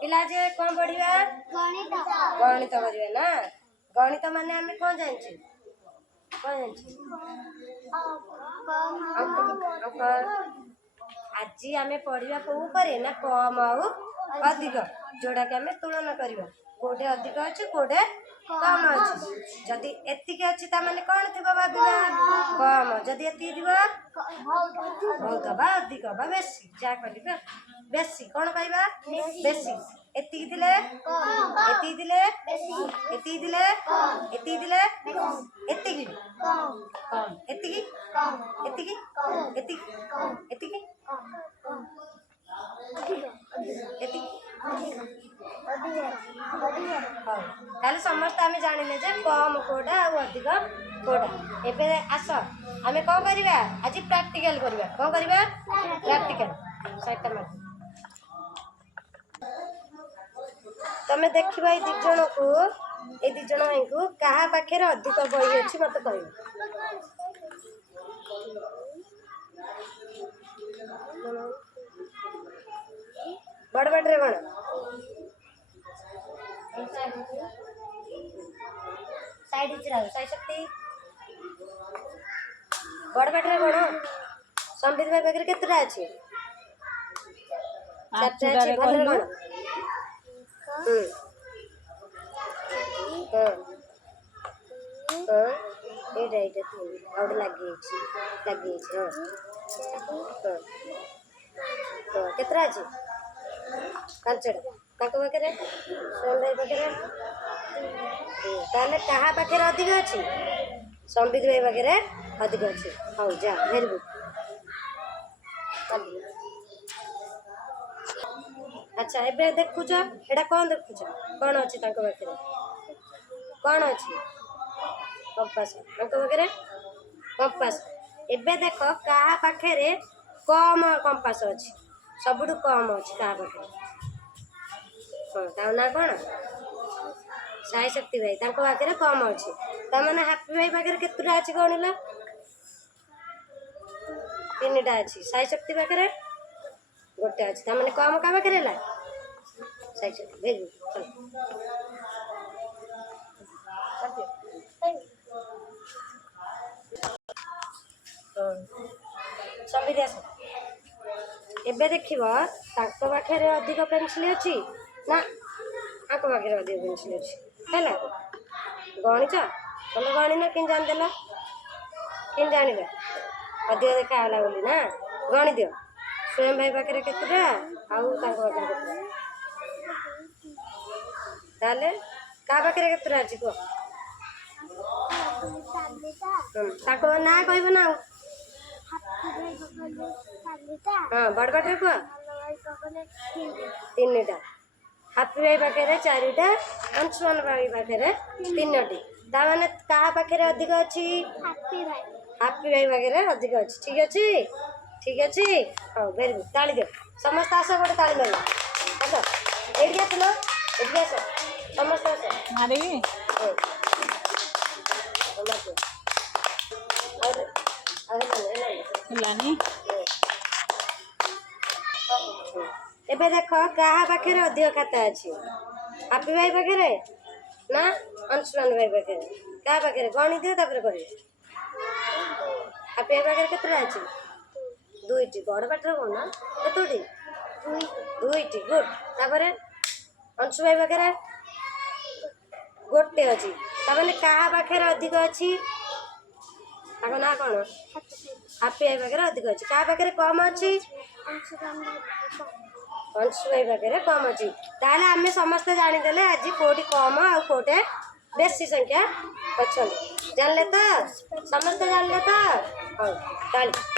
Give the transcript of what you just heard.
पिला जे कौन पढ़िया गणित करिया ना गणित माने आमे कौन जानछि आज आमे पढ़िया को करे ना कम आउ अधिक जोड़ा के आमे तुलना करिया कोडे अधिक अछि कोडे कम अछि जदि एतिके अछि ता माने कोन थिबा भाबिबा कम जदि एति दिबा बहुत बा अधिक बा बेसी जा करिबा बेसी कोन कहबा बेसी एति दिले एति दिले एति दिले एति दिले एति की कम एति की एति की एति एति की एति ताले समस्त आमे जानिले जे कम कोडा आ अधिक कोडा एबे आस आमे को करिबा आज प्रैक्टिकल करिबा को करिबा प्रैक्टिकल साइट में तमे देखिबा ए दिजण को ए दिजण भाई को कहा पाखे अधिक बही अछि मत कहबो बड़ बड़ रे बण साइड इचरा साइड शक्ति बड़ बड़ रे बण संबित भाई पाखे केतरा अछि चारटा अछि भल रे बण एटा आउट लगी केतरा अछि कांचड़ ताको बकरे सोन भाई बकरे ताले कहा बकरे अधिक अछि संबित भाई बकरे अधिक अछि हौ जा वेरी गुड अच्छा एबे देखुछ एडा कोन देखुछ कोन अछि ताको बकरे कोन अछि कंपास ताको बकरे कंपास एबे देखो कहा पाखरे कम कंपास अछि सबुठु कम अछि कहा पाखरे ता ना कोन साई शक्ति भाई ताको पाखरे कम अछि ता माने हैप्पी भाई पाखरे केतुरा अछि कोनिला तीनटा अछि साई शक्ति पाखरे गोटे अछि ता माने कम का पाखरे ला साई शक्ति भेज संबित आस एबे देखिबो ताको पाखरे अधिक पेंसिल अछि ना आको पाखरे अधिक पेंसिल अछि हैला गणित तमे गणित किन जान देला किन जानिबा अधिक देखा आला बोली ना गणि दियो स्वयं भाई पाखरे केतरा आउ ताको पाखरे केतरा ताले का पाखरे केतरा अछि को ताको ना कहबो ना हाँ बड़ बड़ रे को तीनटा हैप्पी भाई पाखरे चारिटा अंशुमान भाई पाखरे तीनटी ता माने कहा पाखरे अधिक अछि हैप्पी भाई पाखरे अधिक अछि ठीक अछि हां वेरी गुड ताली दे समस्त आस गोटे ताली मारो आस एडिया चलो एडिया आस समस्त आस मारी लानी एबे देखो कहा पाखरे अधिक खाता अछि हैप्पी भाई पाखरे ना अंशुमान भाई पाखरे कहा पाखरे गणि दियो तापर करियो हैप्पी भाई पाखरे केतरा अछि दुईटी बड़ बाटर को ना केतोटी दुईटी गुड तापर अंशु भाई पाखरे गोटे अछि ता माने कहा पाखरे अधिक अछि ताको ना कोन हैप्पी भाई पाखरे अधिक अछि कहा पाखरे कम अछि अंशु भाई पाखरे कम अछि ताले आमे समस्त जानि देले आज कोडी कम आ कोटे बेसी संख्या अछन जानले त समस्त जानले त हां ताली